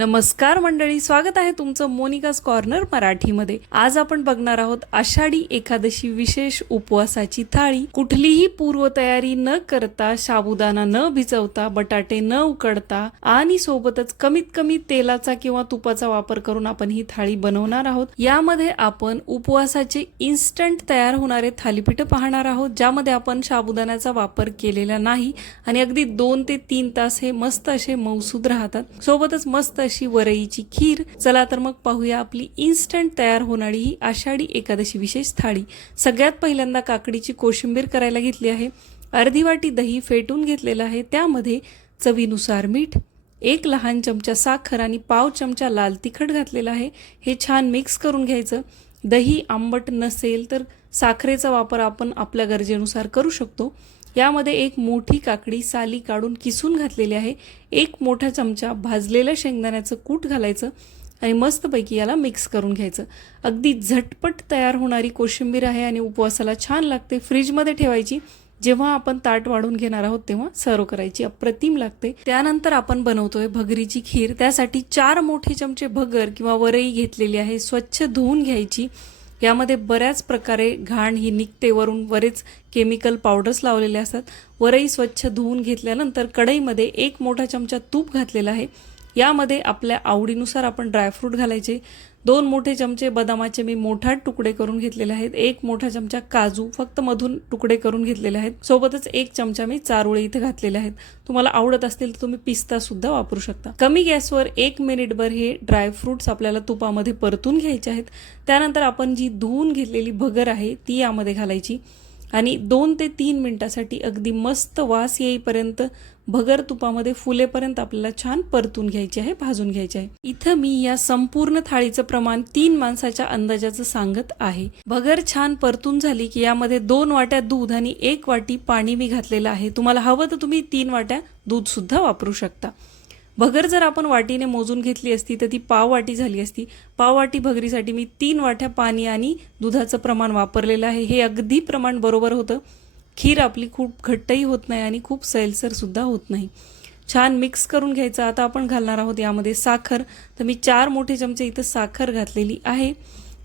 नमस्कार मंडळी स्वागत आहे तुमचं मोनिकाज कॉर्नर मराठीमध्ये. आज आपण बघणार आहोत आषाढी एकादशी विशेष उपवासाची थाळी. कुठलीही पूर्वतयारी न करता साबुदाना न भिजवता बटाटे न उकडता आणि सोबतच कमीत कमी तेलाचा किंवा तुपाचा वापर करून आपण ही थाळी बनवणार आहोत. यामध्ये आपण उपवासाचे इन्स्टंट तयार होणारे थालीपीठ पाहणार आहोत ज्यामध्ये आपण साबुदाण्याचा वापर केलेला नाही आणि अगदी दोन ते तीन तास हे मस्त असे मौसूद राहतात. सोबतच मस्त अशी वरईची खीर. चला तर मग पाहूया आपली इन्स्टंट तयार होणारी ही आषाढी एकादशी विशेष थाळी. सगळ्यात पहिल्यांदा काकडीची कोशिंबीर करायला घेतली आहे. अर्धी वाटी दही फेटून घेतलेलं आहे. त्यामध्ये चवीनुसार मीठ एक लहान चमचा साखर आणि पाव चमचा लाल तिखट घातलेला आहे. हे छान मिक्स करून घ्यायचं. दही आंबट नसेल तर साखरेचा वापर आपण आपल्या गरजेनुसार करू शकतो. यामध्ये एक मोठी काकडी साली काढून किसून घातलेली आहे. एक मोठा चमचा भाजलेलं शेंगदाण्याचं कूट घालायचं आणि मस्तपैकी याला मिक्स करून घ्यायचं. अगदी झटपट तयार होणारी कोशिंबीर आहे आणि उपवासाला छान लागते. फ्रीजमध्ये ठेवायची. जेव्हा आपण ताट वाढून घेणार आहोत तेव्हा सर्व करायची अप्रतिम लागते. त्यानंतर आपण बनवतोय भगरीची खीर. त्यासाठी चार मोठे चमचे भगर किंवा वरई घेतलेली आहे. स्वच्छ धुवून घ्यायची. यामध्ये बऱ्याच प्रकारे घाण ही निघते वरून बरेच केमिकल पावडर्स लावलेले असतात. वरई स्वच्छ धुवून घेतल्यानंतर कढईमध्ये एक मोठा चमचा तूप घातलेला आहे. यामध्ये आपल्या आवडीनुसार आपण ड्रायफ्रूट घालायचे. दोन मोठे चमचे बदामाचे मी मोठा तुकडे करून घेतलेले आहेत. एक मोठा चमचा काजू फक्त मधून तुकडे करून घेतलेले आहेत. सोबतच एक चमचा मी चारोळे इथे घातलेले आहेत. तुम्हाला आवडत असतील तर तुम्ही पिस्ता सुद्धा वापरू शकता. कमी गॅसवर एक मिनिटभर हे ड्रायफ्रुट्स आपल्याला तुपामध्ये परतून घ्यायचे आहेत. त्यानंतर आपण जी धुवून घेतलेली भगर आहे ती यामध्ये घालायची. आणि दोन ते तीन मिनिटासाठी अगदी मस्त वास येईपर्यंत भगर तुपामध्ये फुलेपर्यंत आपल्याला छान परतून घ्यायचे आहे भाजून घ्यायचे आहे. इथं मी या संपूर्ण थाळीचं प्रमाण तीन माणसाच्या अंदाजाचं सांगत आहे. भगर छान परतून झाली की यामध्ये दोन वाट्या दूध आणि एक वाटी पाणी मी घातलेलं आहे. तुम्हाला हवं तर तुम्ही तीन वाट्या दूध सुद्धा वापरू शकता. भगर जर आपण वाटीने मोजून घेतली असती तर ती पाव वाटी झाली असती. पाव वाटी भगरीसाठी मी तीन वाट्या पाणी आणि दुधाचं प्रमाण वापरलेलं आहे. हे अगदी प्रमाण बरोबर होतं. खीर आपली खूप घट्टही होत नाही आणि खूप सैलसरसुद्धा होत नाही. छान मिक्स करून घ्यायचं. आता आपण घालणार आहोत यामध्ये साखर. तर मी चार मोठे चमचे इथं साखर घातलेली आहे.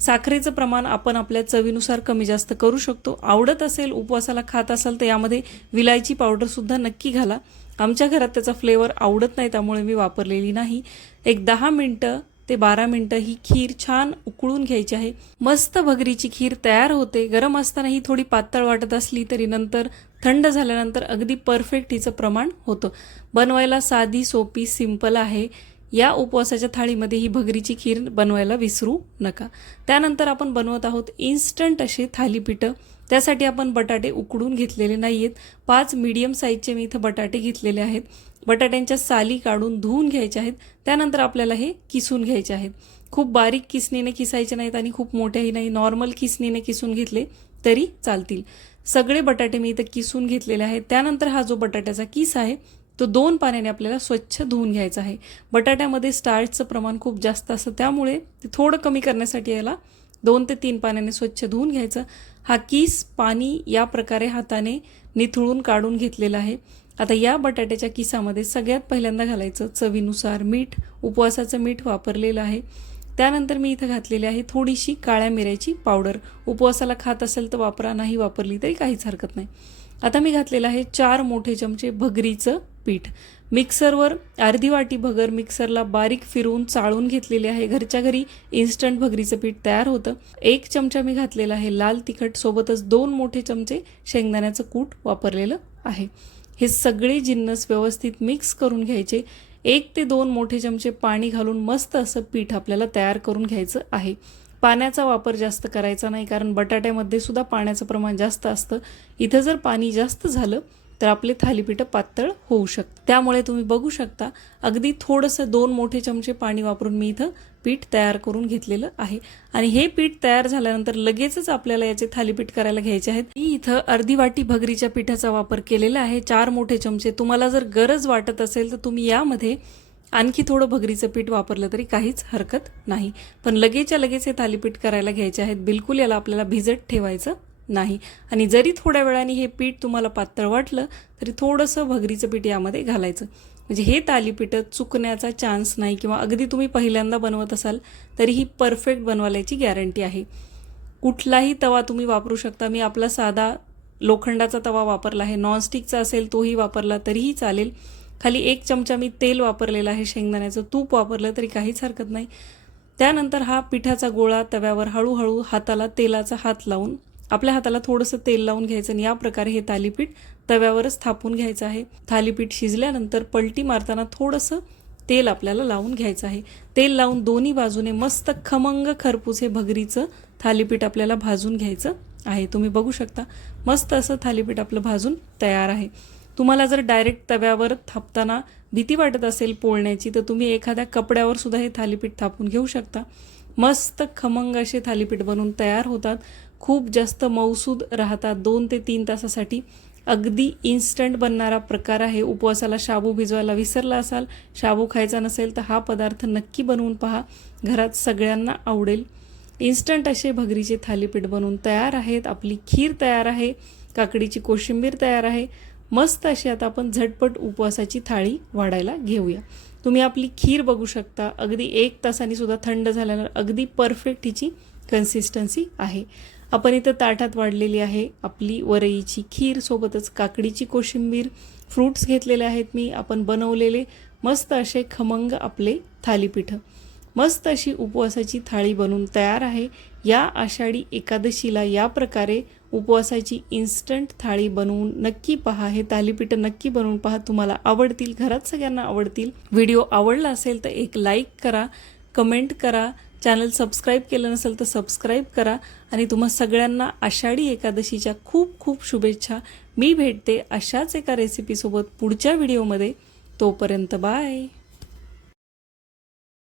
साखरेचं प्रमाण आपण आपल्या चवीनुसार कमी जास्त करू शकतो. आवडत असेल उपवासाला खात असाल तर यामध्ये विलायची पावडरसुद्धा नक्की घाला. आमच्या घरात त्याचा फ्लेवर आवडत नाही त्यामुळे मी वापरलेली नाही. एक दहा मिनटं ते बारा मिनटं ही खीर छान उकळून घ्यायची आहे. मस्त भगरीची खीर तयार होते. गरम असताना ही थोडी पातळ वाटत असली तरी नंतर थंड झाल्यानंतर अगदी परफेक्ट हिचं प्रमाण होतं. बनवायला साधी सोपी सिंपल आहे. या उपवासाच्या थाळीमध्ये ही भगरीची खीर बनवायला विसरू नका. त्यानंतर आपण बनवत आहोत इन्स्टंट असे थालीपीठं. त्यासाठी आपण बटाटे उकडून घेतलेले नाही आहेत पाच मीडियम साईजचे मी इथं बटाटे घेतलेले आहेत. बटाट्यांच्या साली काढून धुवून घ्यायच्या आहेत. त्यानंतर आपल्याला हे किसून घ्यायचे आहेत. खूप बारीक किसणीने किसायचे नाहीत आणि खूप मोठ्याही नाही. नॉर्मल किसणीने किसून घेतले तरी चालतील. सगळे बटाटे मी इथं किसून घेतलेले आहेत. त्यानंतर हा जो बटाट्याचा किस आहे तो दोन पाण्याने आपल्याला स्वच्छ धुवून घ्यायचा आहे. बटाट्यामध्ये स्टार्चचं प्रमाण खूप जास्त असतं. त्यामुळे ते थोडं कमी करण्यासाठी याला दोन ते तीन पाण्याने स्वच्छ धुवून घ्यायचं. हा किस पाणी या प्रकारे हाताने निथळून काढून घेतलेला आहे. आता या बटाट्याच्या किसामध्ये सगळ्यात पहिल्यांदा घालायचं चवीनुसार मीठ उपवासाचं मीठ वापरलेलं आहे. त्यानंतर मी इथं घातलेली आहे थोडीशी काळ्या मिऱ्याची पावडर. उपवासाला खात असेल तर वापरा नाही वापरली तरी काहीच हरकत नाही. आता मी घातलेलं आहे चार मोठे चमचे भगरीचं पीठ. मिक्सरवर अर्धी वाटी भगर मिक्सरला बारीक फिरवून चाळून घेतलेले आहे. घरच्या घरी इन्स्टंट भगरीचं पीठ तयार होतं. एक चमचा मी घातलेला आहे लाल तिखट. सोबतच दोन मोठे चमचे शेंगदाण्याचं कूट वापरलेलं आहे. हे सगळे जिन्नस व्यवस्थित मिक्स करून घ्यायचे. एक ते दोन मोठे चमचे पाणी घालून मस्त असं पीठ आपल्याला तयार करून घ्यायचं आहे. पाण्याचा वापर जास्त करायचा नाही कारण बटाट्यामध्ये सुद्धा पाण्याचं प्रमाण जास्त असतं. इथं जर पाणी जास्त झालं तर आपले थालीपीठं पातळ होऊ शकतं. त्यामुळे तुम्ही बघू शकता अगदी थोडंसं दोन मोठे चमचे पाणी वापरून मी इथं पीठ तयार करून घेतलेलं आहे. आणि हे पीठ तयार झाल्यानंतर लगेचच आपल्याला याचे थालीपीठ करायला घ्यायचे आहेत. मी इथं अर्धी वाटी भगरीच्या पिठाचा वापर केलेला आहे. चार मोठे चमचे. तुम्हाला जर गरज वाटत असेल तर तुम्ही यामध्ये आणखी थोडं भगरीचं पीठ वापरलं तरी काहीच हरकत नाही. पण लगेचच्या लगेच हे थालीपीठ करायला घ्यायचे आहेत. बिलकुल याला आपल्याला भिजत ठेवायचं नाही. आणि जरी थोड्या वेळाने हे पीठ तुम्हाला पातळ वाटलं तरी थोडंसं भगरीचं पीठ यामध्ये घालायचं. म्हणजे हे तालीपीठं चुकण्याचा चान्स नाही किंवा अगदी तुम्ही पहिल्यांदा बनवत असाल तरी ही परफेक्ट बनवायची गॅरंटी आहे. कुठलाही तवा तुम्ही वापरू शकता. मी आपला साधा लोखंडाचा तवा वापरला आहे. नॉनस्टिकचा असेल तोही वापरला तरीही चालेल. खाली एक चमचा मी तेल वापरलेलं आहे. शेंगदाण्याचं तूप वापरलं तरी काहीच हरकत नाही. त्यानंतर हा पिठाचा गोळा तव्यावर हळूहळू हाताला तेलाचा हात लावून आपल्या हाताला थोडंसं तेल लावून घ्यायचं आणि या प्रकारे हे थालीपीठ तव्यावरच थापून घ्यायचं आहे. थालीपीठ शिजल्यानंतर पलटी मारताना थोडंसं तेल आपल्याला लावून घ्यायचं आहे. तेल लावून दोन्ही बाजूने मस्त खमंग खरपूस हे भगरीचं थालीपीठ आपल्याला भाजून घ्यायचं आहे. तुम्ही बघू शकता मस्त असं थालीपीठ आपलं भाजून तयार आहे. तुम्हाला जर डायरेक्ट तव्यावर थापताना भीती वाटत असेल पोळण्याची तर तुम्ही एखाद्या कपड्यावर सुद्धा हे थालीपीठ थापून घेऊ शकता. मस्त खमंग असे थालीपीठ बनवून तयार होतात. खूप जास्त मौसूद राहतात दोन ते तीन तासासाठी. अगदी इन्स्टंट बनणारा प्रकार आहे. उपवासाला शाबू भिजवायला विसरला असाल शाबू खायचा नसेल तर हा पदार्थ नक्की बनवून पहा. घरात सगळ्यांना आवडेल. इन्स्टंट असे भगरीचे थालीपीठ बनवून तयार आहेत. आपली खीर तयार आहे. काकडीची कोशिंबीर तयार आहे. मस्त अशी आता आपण झटपट उपवासाची थाळी वाढायला घेऊया. तुम्ही आपली खीर बघू शकता. अगदी एक तासाने सुद्धा थंड झाल्यानंतर अगदी परफेक्ट हिची कन्सिस्टन्सी आहे. आपण इथं ताटात वाढलेली आहे. आपली वरईची खीर सोबतच काकडीची कोशिंबीर फ्रूट्स घेतलेले आहेत मी. आपण बनवलेले मस्त असे खमंग आपले थालीपीठं. मस्त अशी उपवासाची थाळी बनवून तयार आहे. या आषाढी एकादशीला या प्रकारे उपवासाची इन्स्टंट थाळी बनवून नक्की पहा. हे थालीपीठं नक्की बनवून पहा. तुम्हाला आवडतील घरात सगळ्यांना आवडतील. व्हिडिओ आवडला असेल तर एक लाईक करा कमेंट करा चॅनल सबस्क्राईब केलं नसेल तर सबस्क्राईब करा आणि तुम्हा सगळ्यांना आषाढी एकादशीच्या खूप खूप शुभेच्छा. मी भेटते अशाच एका रेसिपीसोबत पुढच्या व्हिडिओमध्ये तोपर्यंत बाय